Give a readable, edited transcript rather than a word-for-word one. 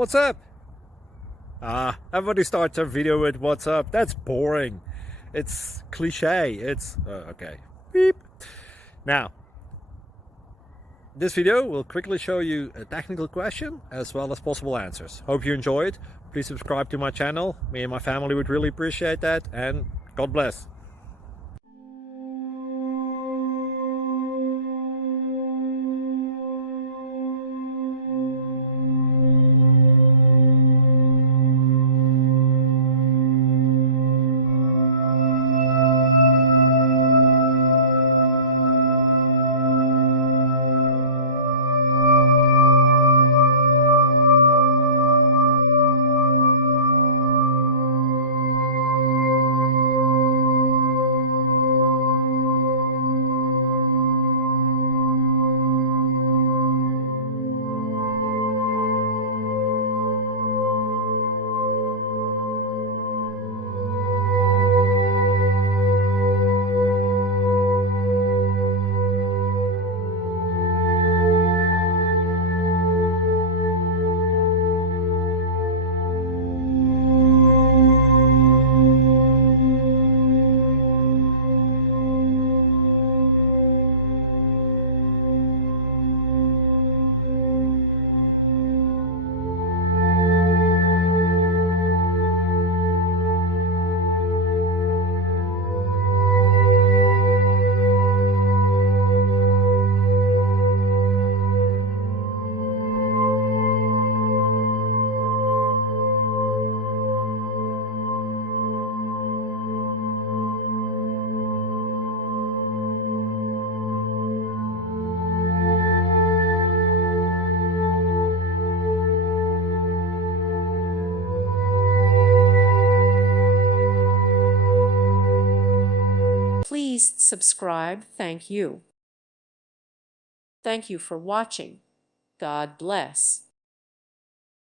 What's up? Everybody starts a video with what's up. That's boring. It's cliche. It's okay. Beep. Now, this video will quickly show you a technical question as well as possible answers. Hope you enjoy it. Please subscribe to my channel. Me and my family would really appreciate that, and God bless. Please subscribe. Thank you. Thank you for watching. God bless.